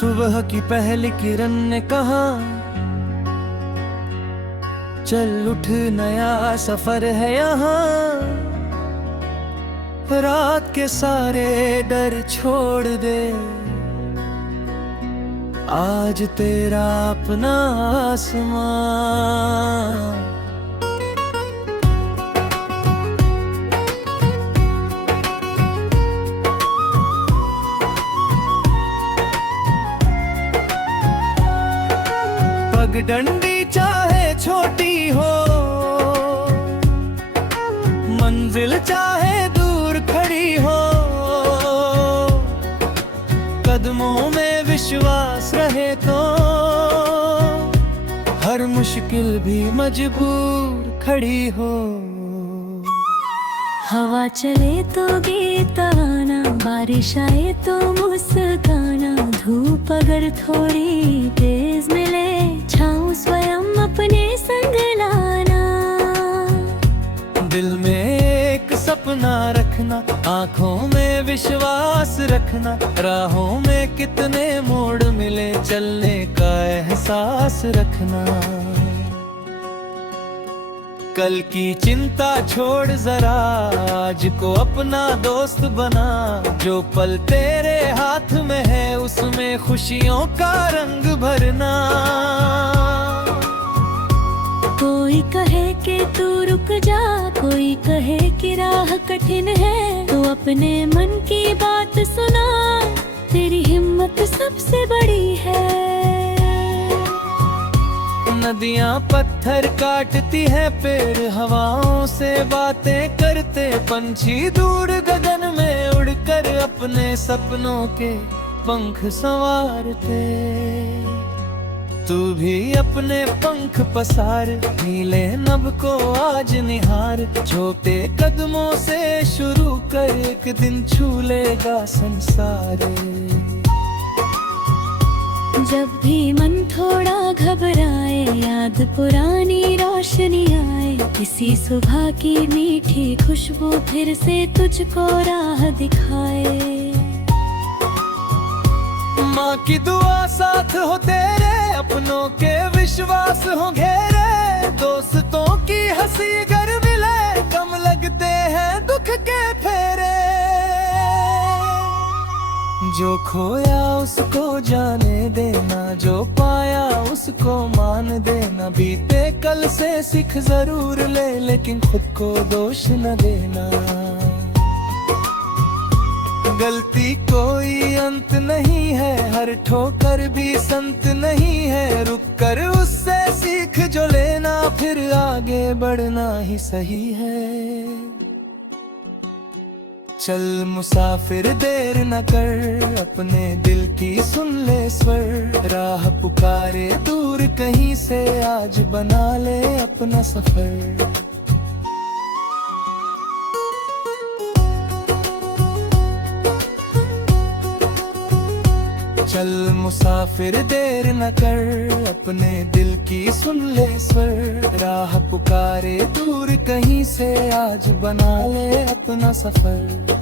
सुबह की पहली किरण ने कहा, चल उठ नया सफर है यहाँ। रात के सारे डर छोड़ दे, आज तेरा अपना आसमां। पगडंडी चाहे छोटी हो, मंजिल चाहे दूर खड़ी हो, कदमों में विश्वास रहे तो हर मुश्किल भी मजबूर खड़ी हो। हवा चले तो गीत गाना, बारिश आए तो मुस्काना, धूप अगर थोड़ी तेज मिले, छाँव स्वयं अपने संग लाना। दिल में एक सपना रखना, आँखों में विश्वास रखना, राहों में कितने मोड़ मिले, चलने का एहसास रखना। कल की चिंता छोड़ जरा, आज को अपना दोस्त बना। जो पल तेरे हाथ में है, उसमें खुशियों का रंग भरना। कोई कहे कि तू रुक जा, कोई कहे कि राह कठिन है, तो अपने मन की बात सुना, तेरी हिम्मत सबसे बड़ी है। नदियाँ पत्थर काटती है, पेड़ हवाओं से बातें करते, पंछी दूर गगन में उड़कर अपने सपनों के पंख संवारते। तू भी अपने पंख पसार, नीले नभ को आज निहार, छोटे कदमों से शुरू कर, एक दिन छू लेगा संसार। जब भी मन थोड़ा घबराए, याद पुरानी रोशनी आए, किसी सुबह की मीठी खुशबू फिर से तुझको राह दिखाए। माँ की दुआ साथ हो तेरे, अपनों के विश्वास हो घेरे, दोस्तों की हंसी घर मिले, कम लगते हैं दुख के फेरे। जो खोया उसको जाने देना, जो पाया उसको मान देना, बीते कल से सीख जरूर ले, लेकिन खुद को दोष न देना। गलती कोई अंत नहीं है, हर ठोकर भी संत नहीं है, रुक कर उससे सीख जो लेना, फिर आगे बढ़ना ही सही है। चल मुसाफिर देर न कर, अपने दिल की सुन ले स्वर, राह पुकारे दूर कहीं से, आज बना ले अपना सफर। चल मुसाफिर देर न कर, अपने दिल की सुन ले स्वर, राह पुकारे दूर कहीं से, आज बना ले अपना सफर।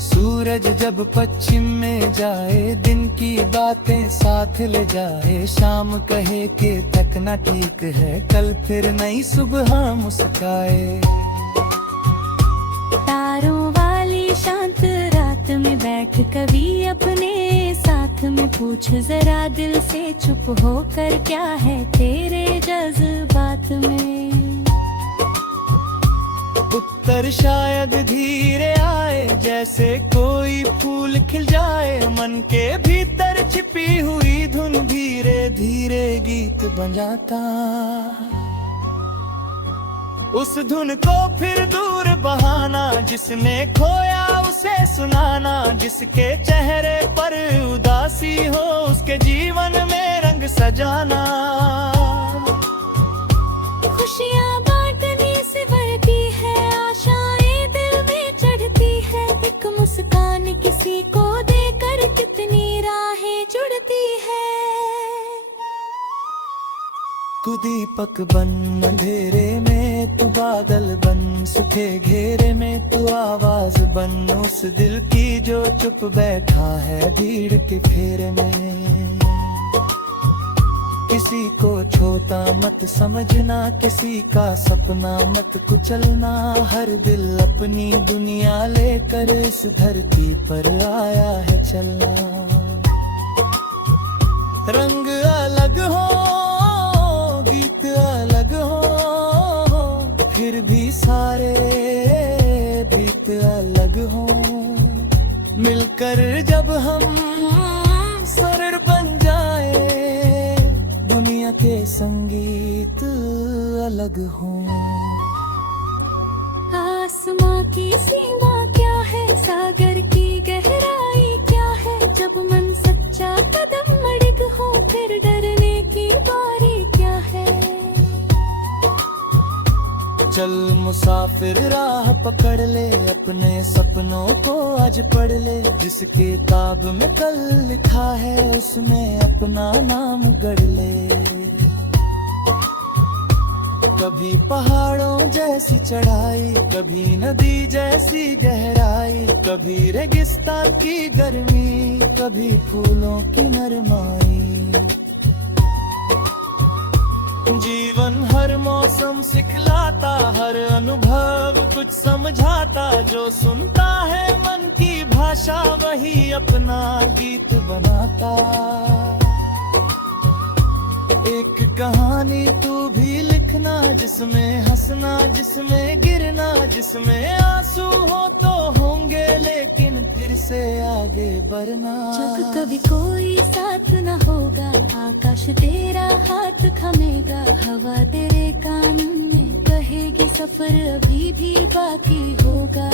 सूरज जब पश्चिम में जाए, दिन की बातें साथ ले जाए, शाम कहे कि थकना ठीक है, कल फिर नई सुबह मुस्काए। तारों वाली शांत रात में बैठ कभी अपने साथ में पूछ जरा दिल से, चुप होकर क्या है तेरे जज्बात में। उत्तर शायद धीरे आए, जैसे कोई फूल खिल जाए, मन के भीतर छिपी हुई धुन धीरे धीरे गीत बजाता। उस धुन को फिर दूर बहाना, जिसने खोया उसे सुनाना, जिसके चेहरे पर उदासी हो, उसके जीवन में रंग सजाना। खुशियाँ बांटने से बढ़ती है, आशाएं दिल में चढ़ती है, एक मुस्कान किसी को देकर कितनी राहें जुड़ती है। तू दीपक बन अंधेरे में, तू बादल बन सूखे घेरे में, तू आवाज बन उस दिल की जो चुप बैठा है भीड़ के फेरे में। किसी को छोटा मत समझना, किसी का सपना मत कुचलना। हर दिल अपनी दुनिया लेकर इस धरती पर आया है चलना। रंग अलग हो, गीत अलग हो, फिर भी सारे बीत अलग हो। मिलकर जब हम सरर बन जाए, दुनिया के संगीत अलग हो। आसमां की सीमा क्या है, सागर की गहराई क्या है। जब मन सच्चा कदम अड़िग हो, फिर डरने की बारी क्या है। चल मुसाफिर राह पकड़ ले, अपने सपनों को आज पढ़ ले। जिस किताब में कल लिखा है, उसमें अपना नाम गढ़ ले। कभी पहाड़ों जैसी चढ़ाई, कभी नदी जैसी गहराई। कभी रेगिस्तान की गर्मी, कभी फूलों की नरमाई। जीवन हर मौसम सिखलाता, हर अनुभव कुछ समझाता। जो सुनता है मन की भाषा, वही अपना गीत बनाता। एक कहानी तू भी लिखना, जिसमें हंसना, जिसमें गिरना, जिसमें आंसू हो तो होंगे, लेकिन फिर से आगे बढ़ना। जब कभी कोई साथ न होगा, आकाश तेरा हाथ थमेगा। हवा तेरे कान में कहेगी, सफर अभी भी बाकी होगा।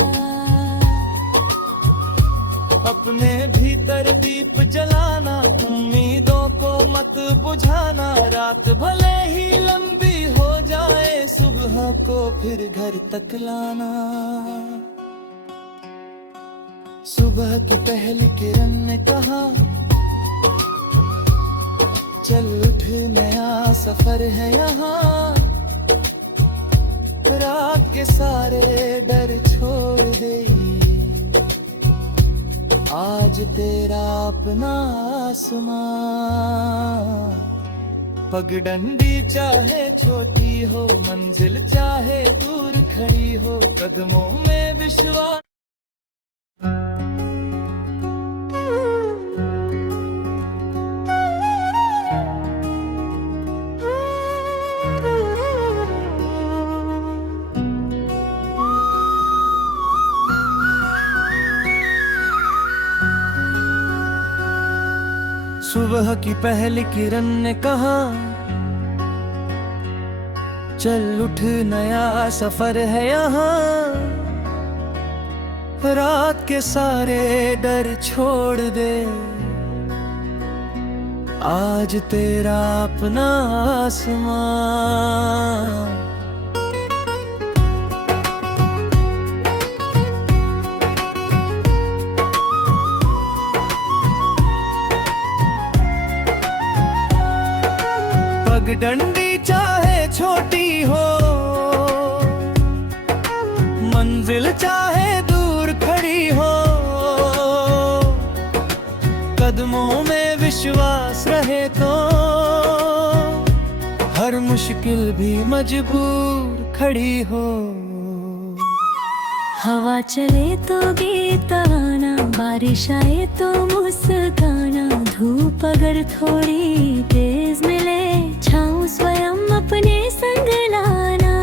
अपने भीतर दीप जलाना, उम्मीदों को मत बुझाना। रात भले ही लंबी हो जाए, सुबह को फिर घर तक लाना। सुबह की पहली किरण ने कहा, चल उठ नया सफर है यहाँ। रात के सारे डर छोड़ दे, आज तेरा अपना आसमां। पगडंडी चाहे छोटी हो, मंजिल चाहे दूर खड़ी हो, कदमों में विश्वास। सुबह की पहली किरण ने कहा, चल उठ नया सफर है यहाँ। रात के सारे डर छोड़ दे, आज तेरा अपना आसमां। पगडंडी चाहे छोटी हो, मंजिल चाहे दूर खड़ी हो, कदमों में विश्वास रहे तो हर मुश्किल भी मजबूर खड़ी हो। हवा चले तो गीत गाना, बारिश आए तो मुस्काना। धूप अगर थोड़ी तेज मिले, छाँव स्वयं अपने संग लाना।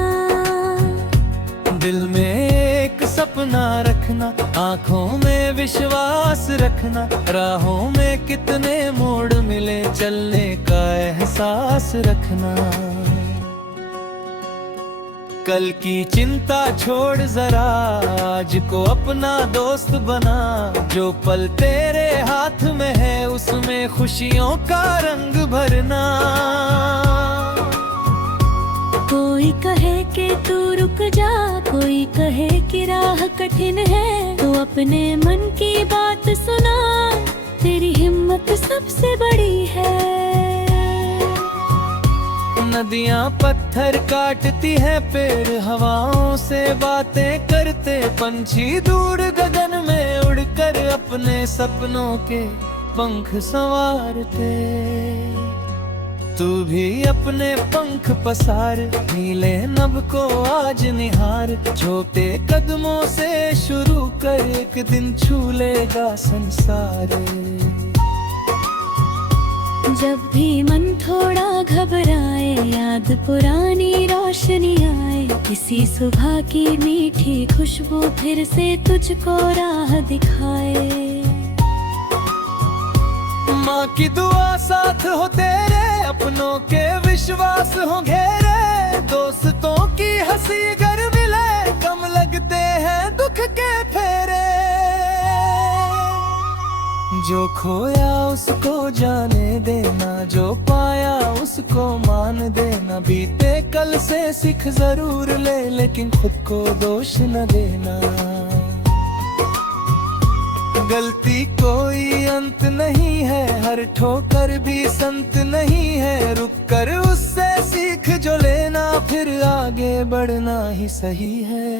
दिल में एक सपना रखना, आँखों में विश्वास रखना। राहों में कितने मोड़ मिले, चलने का एहसास रखना। कल की चिंता छोड़ जरा, आज को अपना दोस्त बना। जो पल तेरे हाथ में है, उसमें खुशियों का रंग भरना। कोई कहे कि तू रुक जा, कोई कहे कि राह कठिन है। तो अपने मन की बात सुना, तेरी हिम्मत सबसे बड़ी है। नदियां पत्थर काटती हैं, पेड़ हवाओं से बातें करते, पंछी दूर गगन में उड़कर अपने सपनों के पंख संवारते। तू भी अपने पंख पसार, नीले नभ को आज निहार, छोटे कदमों से शुरू कर, एक दिन छू लेगा संसार। जब भी मन थोड़ा घबराए, याद पुरानी रोशनी आए, किसी सुबह की मीठी खुशबू फिर से तुझको राह दिखाए। माँ की दुआ साथ हो तेरे, अपनों के विश्वास हो घेरे, दोस्तों की हंसी घर मिले, कम लगते हैं दुख के फेरे। जो खोया उसको जाने देना, जो पाया उसको मान देना, बीते कल से सीख जरूर ले, लेकिन खुद को दोष न देना। गलती कोई अंत नहीं है, हर ठोकर भी संत नहीं है, रुक कर उससे सीख जो लेना, फिर आगे बढ़ना ही सही है।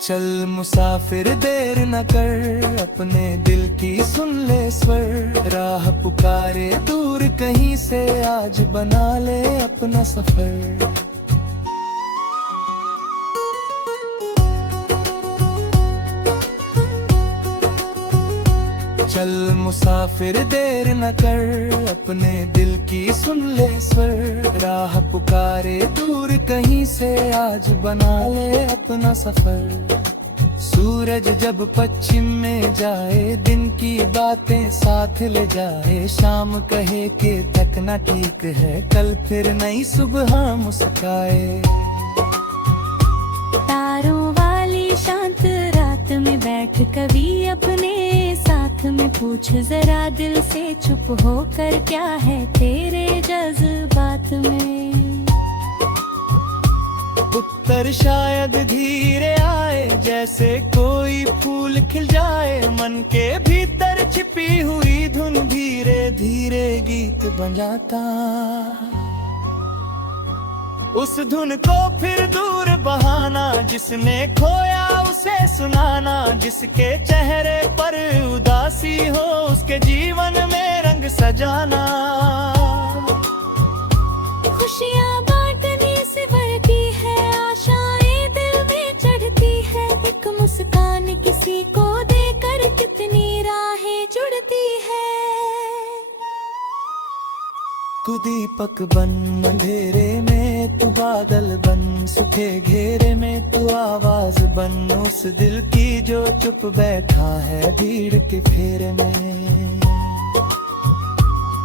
चल मुसाफिर देर न कर, अपने दिल की सुन ले स्वर, राह पुकारे दूर कहीं से, आज बना ले अपना सफर। चल मुसाफिर देर न कर, अपने दिल की सुन ले स्वर, राह पुकारे दूर कहीं से, आज बना ले अपना सफर। सूरज जब पश्चिम में जाए, दिन की बातें साथ ले जाए, शाम कहे कि तक ना ठीक है, कल फिर नई सुबह मुस्काए। तारों वाली शांत रात में बैठ कभी अपने साथ में पूछ जरा दिल से, चुप होकर क्या है तेरे जज्बात में। उत्तर शायद धीरे आए, जैसे कोई फूल खिल जाए, मन के भीतर छिपी हुई धुन धीरे धीरे गीत बजाता। उस धुन को फिर दूर बहाना, जिसने खोया उसे सुनाना, जिसके चेहरे पर उदासी हो, उसके जीवन में रंग सजाना। खुशियाँ बांटने से बढ़ती है, आशाएं दिल में चढ़ती है, एक मुस्कान किसी को देकर कितनी राहें जुड़ती है। तू दीपक बन अंधेरे में, तू बादल बन सूखे घेरे में, तू आवाज बन उस दिल की जो चुप बैठा है भीड़ के फेरे में।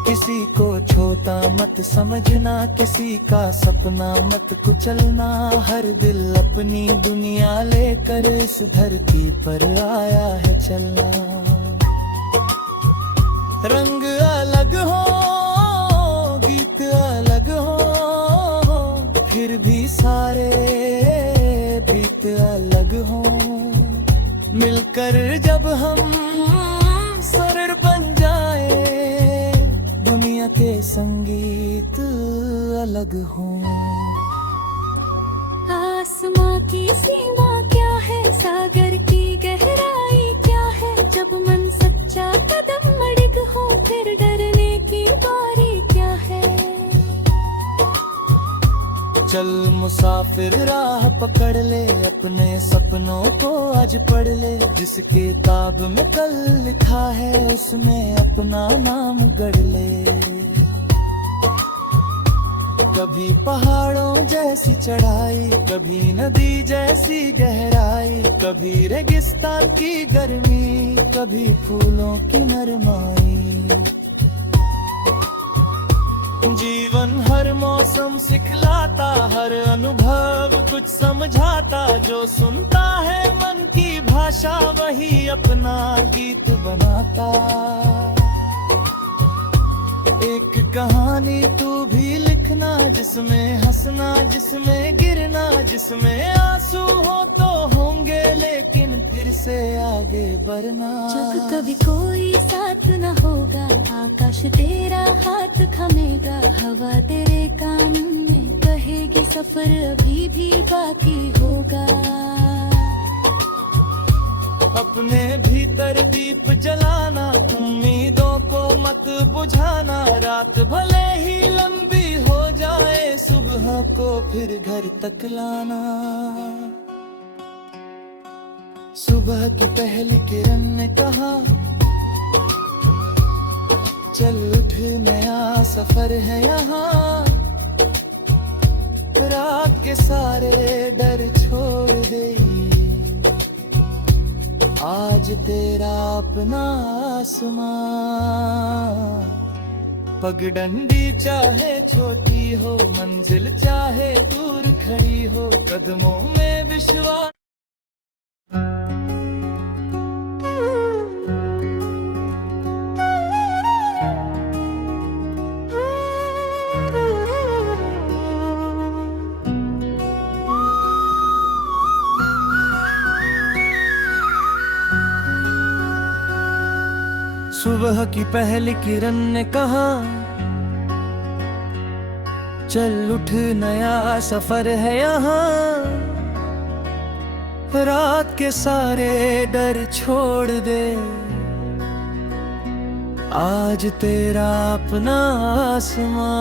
किसी को छोटा मत समझना, किसी का सपना मत कुचलना, हर दिल अपनी दुनिया लेकर इस धरती पर आया है चलना। रंग अलग हो, गीत अलग हो, फिर भी सारे बीत अलग हो, मिलकर जब हम सरड़ बन जाए, दुनिया के संगीत अलग हो। आसमां की सीमा क्या है, सागर की गहराई क्या है, जब मन सच्चा कदम अड़िग हो, फिर डरने की बारी क्या है। चल मुसाफिर राह पकड़ ले, अपने सपनों को आज पढ़ ले, जिस किताब में कल लिखा है उसमें अपना नाम गढ़ ले। कभी पहाड़ों जैसी चढ़ाई, कभी नदी जैसी गहराई, कभी रेगिस्तान की गर्मी, कभी फूलों की नरमाई। जीवन हर मौसम सिखलाता, हर अनुभव कुछ समझाता, जो सुनता है मन की भाषा वही अपना गीत बनाता। एक कहानी तू भी लिखना, जिसमें हंसना, जिसमें गिरना, जिसमें आंसू हो तो होंगे, लेकिन फिर से आगे बढ़ना। जब कभी कोई साथ न होगा, आकाश तेरा हाथ थमेगा, हवा तेरे कान में कहेगी सफर अभी भी बाकी होगा। अपने भीतर दीप जलाना, उम्मीदों को मत बुझाना, रात भले ही लंबी हो जाए, सुबह को फिर घर तक लाना। सुबह की पहली किरण ने कहा, चल उठ नया सफर है यहाँ, रात के सारे डर छोड़ दे, आज तेरा अपना आसमां। पगडंडी चाहे छोटी हो, मंजिल चाहे दूर खड़ी हो, कदमों में विश्वास। सुबह की पहली किरण ने कहा, चल उठ नया सफर है यहाँ, रात के सारे डर छोड़ दे, आज तेरा अपना आसमां।